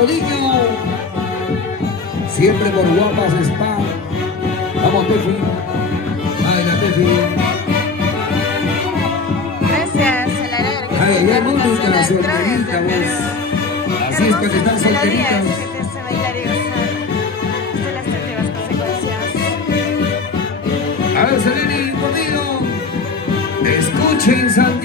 Codiño. Siempre por Guapas Spa. Vamos, Tefi. Ay, la Tefi. Gracias a la larga. Ay, ya Mónica, la solterita, vos. Así es que te están solteritas. Que te hace bailar y gozar de las tardías consecuencias. A ver, Seleni, conmigo. Escuchen, Santiago.